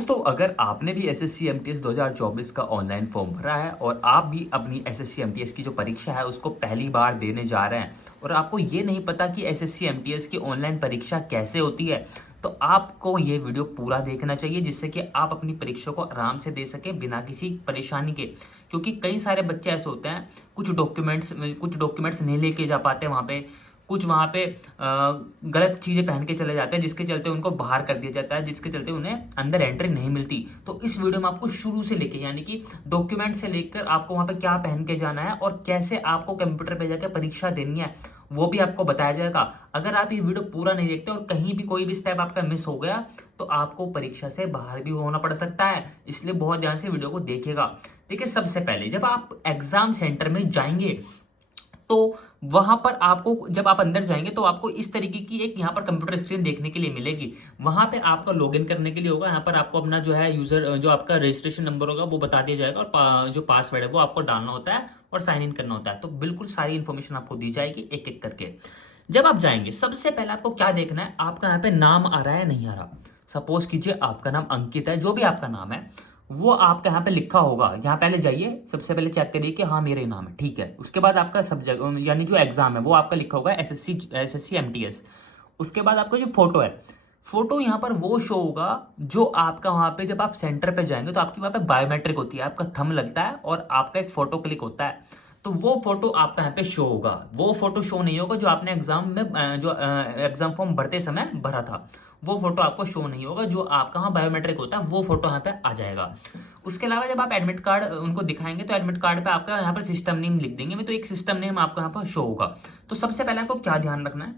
दोस्तों, अगर आपने भी एसएससी एमटीएस 2024 का ऑनलाइन फॉर्म भरा है और आप भी अपनी एसएससी एमटीएस की जो परीक्षा है उसको पहली बार देने जा रहे हैं और आपको ये नहीं पता कि एसएससी एमटीएस की ऑनलाइन परीक्षा कैसे होती है, तो आपको ये वीडियो पूरा देखना चाहिए जिससे कि आप अपनी परीक्षा को आराम से दे सकें बिना किसी परेशानी के। क्योंकि कई सारे बच्चे ऐसे होते हैं, कुछ डॉक्यूमेंट्स नहीं लेके जा पाते वहाँ पे, कुछ वहाँ पे गलत चीज़ें पहन के चले जाते हैं जिसके चलते उनको बाहर कर दिया जाता है, जिसके चलते उन्हें अंदर एंट्री नहीं मिलती। तो इस वीडियो में आपको शुरू से लेके यानी कि डॉक्यूमेंट से लेकर आपको वहाँ पे क्या पहन के जाना है और कैसे आपको कंप्यूटर पे जाकर परीक्षा देनी है वो भी आपको बताया जाएगा। अगर आप ये वीडियो पूरा नहीं देखते और कहीं भी कोई भी स्टेप आपका मिस हो गया तो आपको परीक्षा से बाहर भी होना पड़ सकता है, इसलिए बहुत ध्यान से वीडियो को देखिएगा। देखिए, सबसे पहले जब आप एग्जाम सेंटर में जाएंगे तो वहां पर आपको, जब आप अंदर जाएंगे तो आपको इस तरीके की एक यहाँ पर कंप्यूटर स्क्रीन देखने के लिए मिलेगी। वहां पे आपका लॉगिन करने के लिए होगा, यहाँ पर आपको अपना जो है यूजर जो आपका रजिस्ट्रेशन नंबर होगा वो बता दिया जाएगा और जो पासवर्ड है वो आपको डालना होता है और साइन इन करना होता है। तो बिल्कुल सारी इन्फॉर्मेशन आपको दी जाएगी एक एक करके। जब आप जाएंगे सबसे पहले आपको क्या देखना है, आपका यहाँ पे नाम आ रहा है नहीं आ रहा। सपोज कीजिए आपका नाम अंकित है, जो भी आपका नाम है वो आपका यहाँ पे लिखा होगा। यहाँ पहले जाइए, सबसे पहले चेक करिए कि हाँ मेरा ही नाम है, ठीक है। उसके बाद आपका सब्जेक्ट यानी जो एग्जाम है वो आपका लिखा होगा एसएससी एमटीएस। उसके बाद आपका जो फोटो है, फोटो यहाँ पर वो शो होगा जो आपका वहाँ पे, जब आप सेंटर पे जाएंगे तो आपकी वहाँ पे बायोमेट्रिक होती है, आपका थंब लगता है और आपका एक फोटो क्लिक होता है। तो वो फोटो आपका यहाँ पे शो होगा। वो फोटो शो नहीं होगा जो आपने एग्जाम में जो एग्जाम फॉर्म भरते समय भरा था, वो फोटो आपको शो नहीं होगा। जो आपका वहाँ बायोमेट्रिक होता है वो फोटो यहाँ पे आ जाएगा। उसके अलावा जब आप एडमिट कार्ड उनको दिखाएंगे तो एडमिट कार्ड पे आपका यहाँ पर सिस्टम नेम लिख देंगे, मैं तो एक सिस्टम नेम आपको यहाँ पर शो होगा। तो सबसे पहले आपको क्या ध्यान रखना है,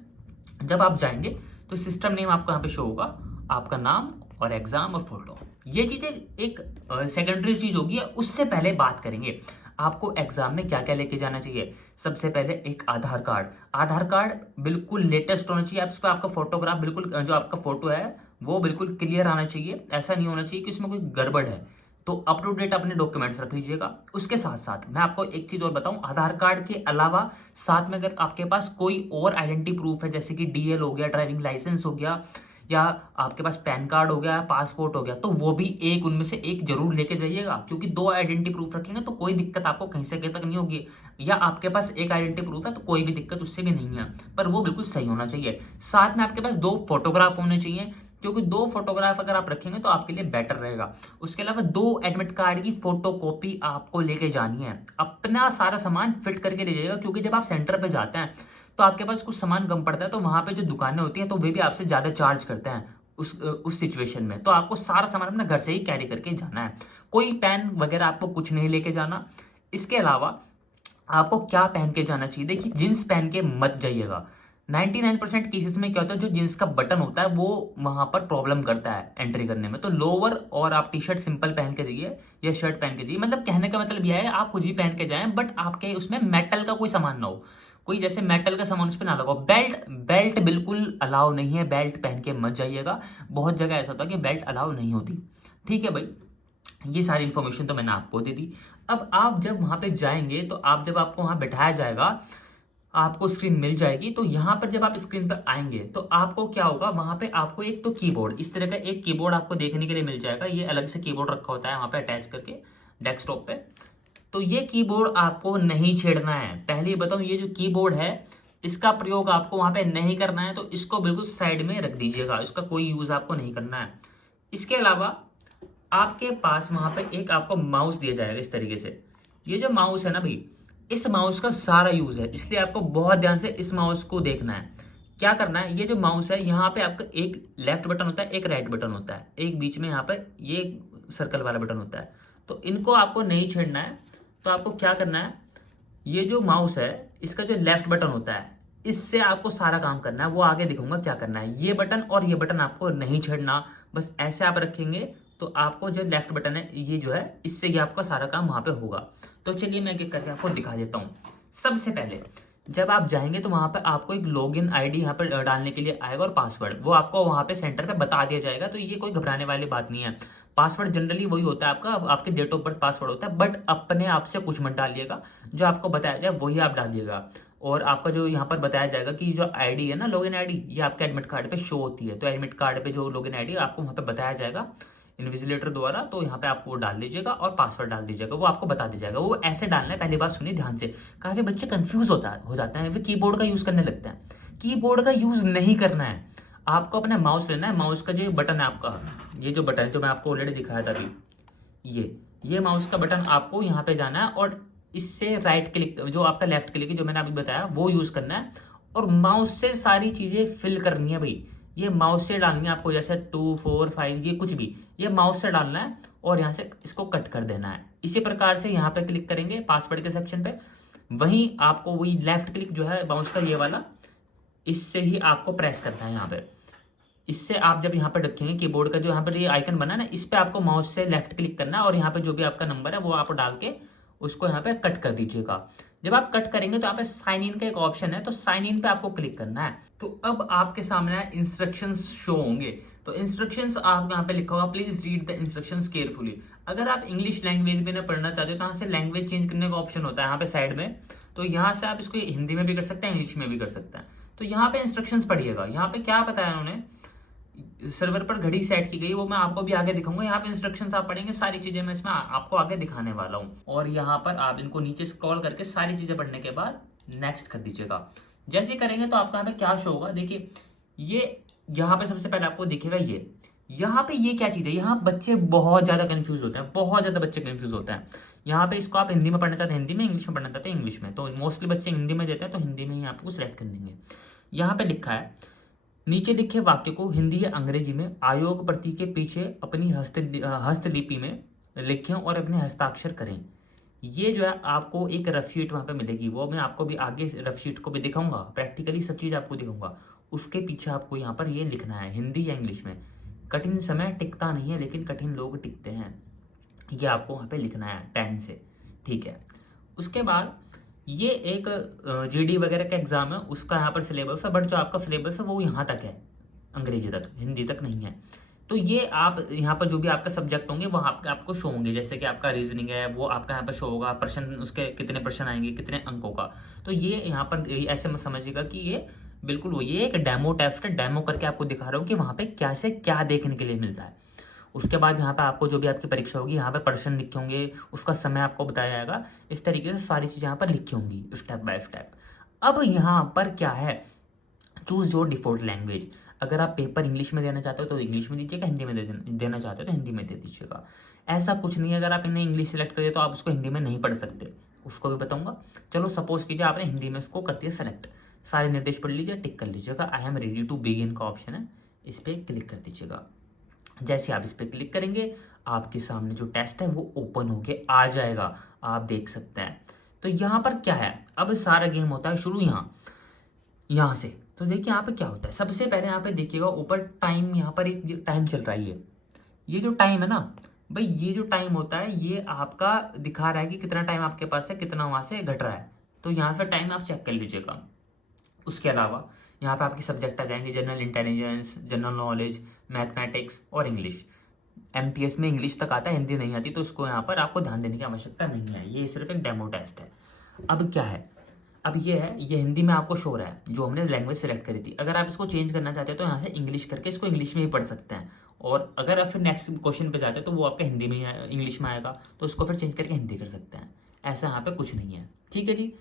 जब आप जाएंगे तो सिस्टम नेम आपको यहाँ पे शो होगा, आपका नाम और एग्जाम और फोटो। ये चीजें एक सेकेंडरी चीज होगी, उससे पहले बात करेंगे आपको एग्जाम में क्या क्या लेके जाना चाहिए। सबसे पहले एक आधार कार्ड। आधार कार्ड बिल्कुल लेटेस्ट होना चाहिए, उस पर आपका फोटोग्राफ बिल्कुल, जो आपका फोटो है वो बिल्कुल क्लियर आना चाहिए। ऐसा नहीं होना चाहिए कि उसमें कोई गड़बड़ है। तो अप टू डेट अपने डॉक्यूमेंट्स रख लीजिएगा। उसके साथ साथ मैं आपको एक चीज और बताऊं, आधार कार्ड के अलावा साथ में अगर आपके पास कोई और आइडेंटिटी प्रूफ है, जैसे कि डीएल हो गया, ड्राइविंग लाइसेंस हो गया, या आपके पास पैन कार्ड हो गया, पासपोर्ट हो गया, तो वो भी एक उनमें से एक जरूर लेके जाइएगा। क्योंकि दो आइडेंटिटी प्रूफ रखेंगे तो कोई दिक्कत आपको कहीं से कहीं तक नहीं होगी। या आपके पास एक आइडेंटिटी प्रूफ है तो कोई भी दिक्कत उससे भी नहीं है, पर वो बिल्कुल सही होना चाहिए। साथ में आपके पास दो फोटोग्राफ होने चाहिए, क्योंकि दो फोटोग्राफ अगर आप रखेंगे तो आपके लिए बेटर रहेगा। उसके अलावा दो एडमिट कार्ड की फोटो कॉपी आपको लेके जानी है। अपना सारा सामान फिट करके ले जाइएगा, क्योंकि जब आप सेंटर पे जाते हैं तो आपके पास कुछ सामान कम पड़ता है, तो वहां पे जो दुकानें होती हैं तो वे भी आपसे ज्यादा चार्ज करते हैं उस सिचुएशन में। तो आपको सारा सामान अपना घर से ही कैरी करके जाना है। कोई पेन वगैरह आपको कुछ नहीं लेके जाना। इसके अलावा आपको क्या पहन के जाना चाहिए, देखिए जींस पहन के मत जाइएगा। 99% केसेस में क्या होता है, जो जींस का बटन होता है वो वहां पर प्रॉब्लम करता है एंट्री करने में। तो लोअर और आप टी शर्ट सिंपल पहन के जाइए या शर्ट पहन के जाइए। मतलब कहने का मतलब यह है आप कुछ भी पहन के जाएं, बट आपके उसमें मेटल का कोई सामान ना हो, कोई जैसे मेटल का सामान उस पर ना लगाओ। बेल्ट बेल्ट बिल्कुल अलाउ नहीं है, बेल्ट पहन के मत जाइएगा। बहुत जगह ऐसा होता है कि बेल्ट अलाउ नहीं होती। ठीक है भाई, ये सारी इन्फॉर्मेशन तो मैंने आपको दे दी। अब आप जब वहां पे जाएंगे तो आप जब आपको वहां बैठाया जाएगा, आपको स्क्रीन मिल जाएगी। तो यहाँ पर जब आप स्क्रीन पर आएंगे तो आपको क्या होगा, वहां पे आपको एक तो कीबोर्ड, इस तरह का एक कीबोर्ड आपको देखने के लिए मिल जाएगा। ये अलग से कीबोर्ड रखा होता है वहां पे अटैच करके डेस्कटॉप पे। तो ये कीबोर्ड आपको नहीं छेड़ना है। पहले ही बताऊं, ये जो कीबोर्ड है इसका प्रयोग आपको वहां पे नहीं करना है, तो इसको बिल्कुल साइड में रख दीजिएगा, इसका कोई यूज आपको नहीं करना है। इसके अलावा आपके पास वहां पे एक आपको माउस दिया जाएगा इस तरीके से। ये जो माउस है ना भाई, इस माउस का सारा यूज है, इसलिए आपको बहुत ध्यान से इस माउस को देखना है। क्या करना है, ये जो माउस है यहाँ पे आपका एक लेफ्ट बटन होता है, एक राइट बटन होता है, एक बीच में यहाँ पर ये सर्कल वाला बटन होता है। तो इनको आपको नहीं छेड़ना है। तो आपको क्या करना है, ये जो माउस है इसका जो लेफ्ट बटन होता है इससे आपको सारा काम करना है। वो आगे दिखाऊंगा क्या करना है। ये बटन और ये बटन आपको नहीं छेड़ना, बस ऐसे आप रखेंगे तो आपको जो लेफ्ट बटन है ये जो है, इससे ये आपका सारा काम वहां पे होगा। तो चलिए मैं एक एक करके आपको दिखा देता हूँ। सबसे पहले जब आप जाएंगे तो वहां पे आपको एक लॉगिन आईडी यहाँ पर डालने के लिए आएगा और पासवर्ड, वो आपको वहां पे सेंटर पे बता दिया जाएगा। तो ये कोई घबराने वाली बात नहीं है। पासवर्ड जनरली वही होता है आपका, आपके डेट ऑफ बर्थ पासवर्ड होता है, बट अपने आप से कुछ मत डालिएगा, जो आपको बताया जाए वही आप डालिएगा। और आपका जो यहाँ पर बताया जाएगा कि जो आईडी है ना, लॉगिन आईडी, ये आपके एडमिट कार्ड पे शो होती है। तो एडमिट कार्ड पे जो लॉगिन आईडी आपको वहाँ पे बताया जाएगा इन्विजिलेटर द्वारा, तो यहाँ पे आपको वो डाल दीजिएगा और पासवर्ड डाल दीजिएगा, वो आपको बता दीजिएगा। वो ऐसे डालना है, पहली बात सुनिए ध्यान से, काफी बच्चे कंफ्यूज हो जाते हैं, वे कीबोर्ड का यूज करने लगते हैं। कीबोर्ड का यूज नहीं करना है, आपको अपना माउस लेना है। माउस का जो बटन है आपका, ये जो बटन है जो मैं आपको ऑलरेडी दिखाया था अभी, ये माउस का बटन आपको यहाँ पे जाना है और इससे राइट क्लिक, जो आपका लेफ्ट क्लिक है जो मैंने अभी बताया, वो यूज करना है और माउस से सारी चीजें फिल करनी है भाई। ये माउस से डालनी है आपको, जैसे 2 4 5 ये कुछ भी, ये माउस से डालना है और यहाँ से इसको कट कर देना है। इसी प्रकार से यहाँ पे क्लिक करेंगे पासवर्ड के सेक्शन पे, वहीं आपको वही लेफ्ट क्लिक जो है माउस का ये वाला, इससे ही आपको प्रेस करना है यहाँ पे। इससे आप जब यहाँ पे रखेंगे कीबोर्ड का जो यहाँ पर ये आइकन बना ना, इस पे आपको माउस से लेफ्ट क्लिक करना है और यहाँ पे जो भी आपका नंबर है वो आप डाल के उसको यहाँ पे कट कर दीजिएगा। जब आप कट करेंगे तो यहाँ पे साइन इन का एक ऑप्शन है, तो साइन इन पे आपको क्लिक करना है। तो अब आपके सामने इंस्ट्रक्शंस शो होंगे, तो इंस्ट्रक्शंस आप यहाँ पे लिखा होगा please read the instructions carefully. अगर आप इंग्लिश लैंग्वेज में पढ़ना चाहते हो तो यहाँ से लैंग्वेज चेंज करने का ऑप्शन होता है यहाँ पे साइड में, तो यहाँ से आप इसको हिंदी में भी कर सकते हैं, इंग्लिश में भी कर सकते हैं। तो यहाँ पे इंस्ट्रक्शंस पढ़िएगा, यहाँ पे क्या बताया उन्होंने, सर्वर पर घड़ी सेट की गई, वो मैं आपको भी आगे दिखाऊंगा। यहाँ पे इंस्ट्रक्शंस आप पढ़ेंगे, सारी चीजें मैं इसमें आपको आगे दिखाने वाला हूँ। और यहाँ पर आप इनको नीचे स्क्रॉल करके सारी चीजें पढ़ने के बाद नेक्स्ट कर दीजिएगा। जैसे करेंगे तो आपका यहाँ पे क्या शो होगा, देखिए ये यहाँ पे सबसे पहले आपको दिखेगा ये, यहाँ पे ये क्या चीज है, यहाँ बच्चे बहुत ज्यादा कंफ्यूज होते हैं, बहुत ज्यादा बच्चे कंफ्यूज होते हैं। यहाँ पे इसको आप हिंदी में पढ़ना चाहते हैं हिंदी में, इंग्लिश में पढ़ना चाहते हैं इंग्लिश में, तो मोस्टली बच्चे हिंदी में देते हैं, तो हिंदी में ही आपको सिलेक्ट कर देंगे। यहाँ पे लिखा है, नीचे लिखे वाक्य को हिंदी या अंग्रेजी में आयोग प्रतीक के पीछे अपनी हस्तलिपि में लिखें और अपने हस्ताक्षर करें। ये जो है आपको एक रफ शीट वहां पे मिलेगी, वो मैं आपको भी आगे रफ शीट को भी दिखाऊंगा, प्रैक्टिकली सब चीज आपको दिखाऊंगा। उसके पीछे आपको यहाँ पर ये लिखना है हिंदी या इंग्लिश में। कठिन समय टिकता नहीं है लेकिन कठिन लोग टिकते हैं, ये आपको वहां पे लिखना है पेन से, ठीक है। उसके बाद ये एक जीडी वगैरह का एग्जाम है, उसका यहाँ पर सिलेबस है, बट जो आपका सिलेबस है वो यहाँ तक है, अंग्रेजी तक, हिंदी तक नहीं है। तो ये आप यहाँ पर जो भी आपका सब्जेक्ट होंगे वो आपको शो होंगे, जैसे कि आपका रीजनिंग है वो आपका यहाँ पर शो होगा, प्रश्न उसके कितने प्रश्न आएंगे कितने अंकों का। तो ये यहाँ पर ऐसे मत समझिएगा कि ये बिल्कुल वो ये एक डेमो टेस्ट है, डेमो करके आपको दिखा रहा हूँ कि वहाँ पे क्या से क्या देखने के लिए मिलता है। उसके बाद यहाँ पे आपको जो भी आपकी परीक्षा होगी यहाँ पे प्रश्न लिखे होंगे, उसका समय आपको बताया जाएगा, इस तरीके से सारी चीजें यहाँ पर लिखी होंगी स्टेप बाय स्टेप। अब यहाँ पर क्या है, चूज योर डिफॉल्ट लैंग्वेज। अगर आप पेपर इंग्लिश में देना चाहते हो तो इंग्लिश में दीजिएगा, हिंदी में देना चाहते हो तो हिंदी में दे दीजिएगा। ऐसा कुछ नहीं है अगर आप इन्हें इंग्लिश सेलेक्ट करिए तो आप उसको हिंदी में नहीं पढ़ सकते, उसको भी बताऊंगा। चलो सपोज कीजिए आपने हिंदी में उसको कर दिया सेलेक्ट, सारे निर्देश पढ़ लीजिए, टिक कर लीजिएगा, I am ready to begin का ऑप्शन है, इस पर क्लिक कर दीजिएगा। जैसे आप इस पर क्लिक करेंगे आपके सामने जो टेस्ट है वो ओपन होके आ जाएगा, आप देख सकते हैं। तो यहाँ पर क्या है, अब सारा गेम होता है शुरू यहाँ से। तो देखिए यहाँ पे क्या होता है, सबसे पहले यहाँ पे देखिएगा ऊपर टाइम, यहाँ पर एक टाइम चल रहा है, ये जो टाइम है ना भाई, ये जो टाइम होता है ये आपका दिखा रहा है कि कितना टाइम आपके पास है, कितना वहां से घट रहा है। तो यहाँ से टाइम आप चेक कर लीजिएगा। उसके अलावा यहाँ पे आपके सब्जेक्ट आ जाएंगे, general intelligence, general knowledge, mathematics और इंग्लिश। एमटीएस में इंग्लिश तक आता है, हिंदी नहीं आती, तो उसको यहाँ पर आपको ध्यान देने की आवश्यकता नहीं है, ये सिर्फ एक डेमो टेस्ट है। अब क्या है, अब ये है, ये हिंदी में आपको शो हो रहा है जो हमने लैंग्वेज सेलेक्ट करी थी। अगर आप इसको चेंज करना चाहते हैं तो यहाँ से इंग्लिश करके इसको इंग्लिश में ही पढ़ सकते हैं, और अगर आप फिर नेक्स्ट क्वेश्चन पे जाते हैं तो वो आपका हिंदी में इंग्लिश में आएगा, तो उसको फिर चेंज करके हिंदी कर सकते हैं। ऐसा यहाँ पे कुछ नहीं है, ठीक है जी।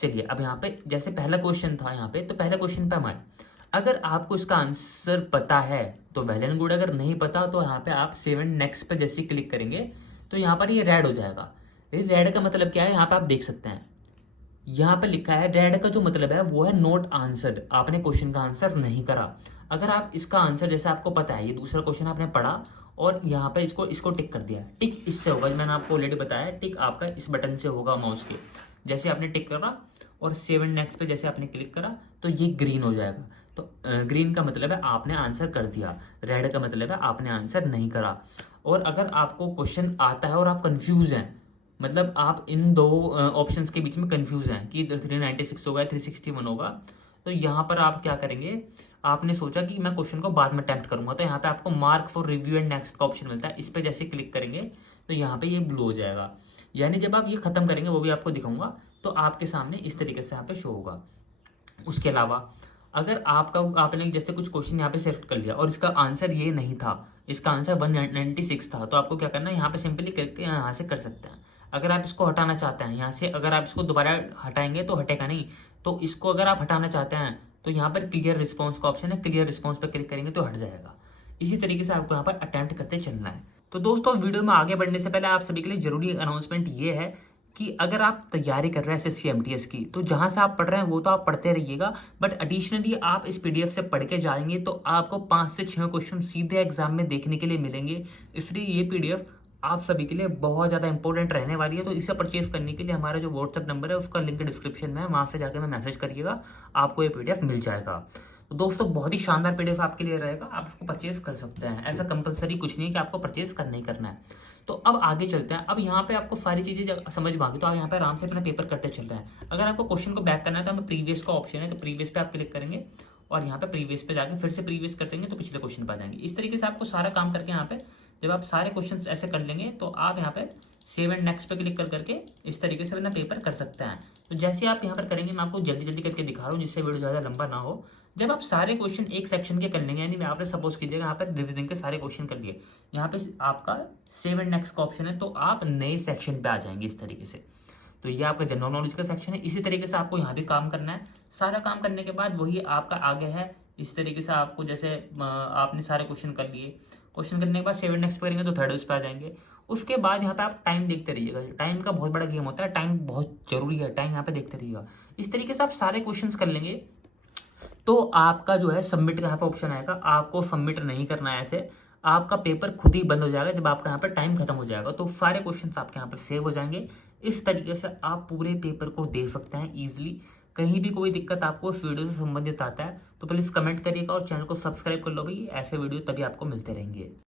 चलिए अब यहाँ पे जैसे पहला क्वेश्चन था यहाँ पे, तो पहले क्वेश्चन पे हम आए। अगर आपको इसका आंसर पता है तो वेल एंड गुड, अगर नहीं पता तो यहाँ पे आप सेव एंड नेक्स्ट पे जैसे क्लिक करेंगे तो यहाँ पर ये रेड हो जाएगा। रेड का मतलब क्या है, यहाँ पे आप देख सकते हैं, यहाँ पे लिखा है रेड का जो मतलब है वो है नॉट आंसर्ड, आपने क्वेश्चन का आंसर नहीं करा। अगर आप इसका आंसर जैसे आपको पता है, ये दूसरा क्वेश्चन आपने पढ़ा और यहाँ पे इसको टिक कर दिया, टिक इससे होगा, मैंने आपको ऑलरेडी बताया, टिक आपका इस बटन से होगा माउस के। जैसे आपने टिक करा और सेव एंड नेक्स्ट पे जैसे आपने क्लिक करा तो ये ग्रीन हो जाएगा। तो ग्रीन का मतलब है आपने आंसर कर दिया, रेड का मतलब है आपने आंसर नहीं करा। और अगर आपको क्वेश्चन आता है और आप कंफ्यूज हैं, मतलब आप इन दो ऑप्शंस के बीच में कंफ्यूज हैं कि 396 होगा 361 होगा, तो यहाँ पर आप क्या करेंगे, आपने सोचा कि मैं क्वेश्चन को बाद में अटेम्प्ट करूंगा, तो यहाँ पे आपको mark for review and next का ऑप्शन मिलता है, इस पे जैसे क्लिक करेंगे तो यहाँ पे ये ब्लू हो जाएगा। यानी जब आप ये खत्म करेंगे वो भी आपको दिखाऊंगा, तो आपके सामने इस तरीके से यहाँ पे शो होगा। उसके अलावा अगर आपने जैसे कुछ क्वेश्चन यहाँ पे सेलेक्ट कर लिया और इसका आंसर ये नहीं था, इसका आंसर 196 था। तो आपको क्या करना है, यहाँ पे सिंपली करके यहाँ से कर सकते हैं। अगर आप इसको हटाना चाहते हैं यहाँ से, अगर आप इसको दोबारा हटाएंगे तो हटेगा नहीं। तो इसको अगर आप हटाना चाहते हैं तो यहाँ पर क्लियर रिस्पॉन्स का ऑप्शन है, क्लियर रिस्पॉन्स पर क्लिक करेंगे तो हट जाएगा। इसी तरीके से आपको यहाँ पर अटेम्प्ट करते चलना है। तो दोस्तों वीडियो में आगे बढ़ने से पहले आप सभी के लिए जरूरी अनाउंसमेंट ये है कि अगर आप तैयारी कर रहे हैं एसएससी एमटीएस की, तो जहां से आप पढ़ रहे हैं वो तो आप पढ़ते रहिएगा, बट एडिशनली आप इस पीडीएफ से पढ़ के जाएंगे तो आपको 5 से 6 क्वेश्चन सीधे एग्जाम में देखने के लिए मिलेंगे। इसलिए ये पीडीएफ आप सभी के लिए बहुत ज़्यादा इंपॉर्टेंट रहने वाली है। तो इसे परचेज करने के लिए हमारा जो व्हाट्सएप नंबर है उसका लिंक डिस्क्रिप्शन में है, वहाँ से जाकर मैं मैसेज करिएगा, आपको ये पीडीएफ मिल जाएगा। तो दोस्तों बहुत ही शानदार पीडीएफ आपके लिए रहेगा, आप इसको परचेज कर सकते हैं। ऐसा कंपलसरी कुछ नहीं है कि आपको परचेज करना ही करना है। तो अब आगे चलते हैं। अब यहाँ पे आपको सारी चीज़ें समझ में आ गई, तो आप यहाँ पे आराम से अपना पेपर करते चल रहे हैं। अगर आपको क्वेश्चन को बैक करना है तो हमें प्रीवियस का ऑप्शन है, तो प्रीवियस पे आप क्लिक करेंगे और यहाँ पे प्रीवियस पे जाके फिर से प्रीवियस कर देंगे तो पिछले क्वेश्चन पे आ जाएंगे। इस तरीके से आपको सारा काम करके यहाँ पे जब आप सारे क्वेश्चन ऐसे कर लेंगे तो आप यहाँ पे सेव एंड नेक्स्ट पे क्लिक कर करके इस तरीके से अपना पेपर कर सकते हैं। तो जैसे आप यहाँ पर करेंगे, मैं आपको जल्दी जल्दी करके दिखा रहा हूँ जिससे वीडियो ज़्यादा लंबा ना हो। जब आप सारे क्वेश्चन एक सेक्शन के कर लेंगे, यानी मैं आपने सपोज कीजिएगा यहाँ पर रिविजनिंग के सारे क्वेश्चन कर लिए, यहाँ पे आपका सेव एंड नेक्स्ट का ऑप्शन है, तो आप नए सेक्शन पे आ जाएंगे इस तरीके से। तो ये आपका जनरल नॉलेज का सेक्शन है। इसी तरीके से आपको यहाँ भी काम करना है। सारा काम करने के बाद वही आपका आगे है। इस तरीके से आपको जैसे आपने सारे क्वेश्चन कर लिए, क्वेश्चन करने के बाद सेव एंड नेक्स्ट करेंगे तो थर्ड उस पर आ जाएंगे। उसके बाद यहाँ पे आप टाइम देखते रहिएगा, टाइम का बहुत बड़ा गेम होता है, टाइम बहुत जरूरी है, टाइम यहाँ पे देखते रहिएगा। इस तरीके से आप सारे क्वेश्चंस कर लेंगे तो आपका जो है सबमिट का यहाँ पे ऑप्शन आएगा। आपको सबमिट नहीं करना है, ऐसे आपका पेपर खुद ही बंद हो जाएगा जब आपका यहाँ पर टाइम खत्म हो जाएगा। तो सारे क्वेश्चंस आपके यहाँ पर सेव हो जाएंगे। इस तरीके से आप पूरे पेपर को दे सकते हैं ईजिली। कहीं भी कोई दिक्कत आपको इस वीडियो से संबंधित आता है तो प्लीज़ कमेंट करिएगा और चैनल को सब्सक्राइब कर लो भाई, ऐसे वीडियो तभी आपको मिलते रहेंगे।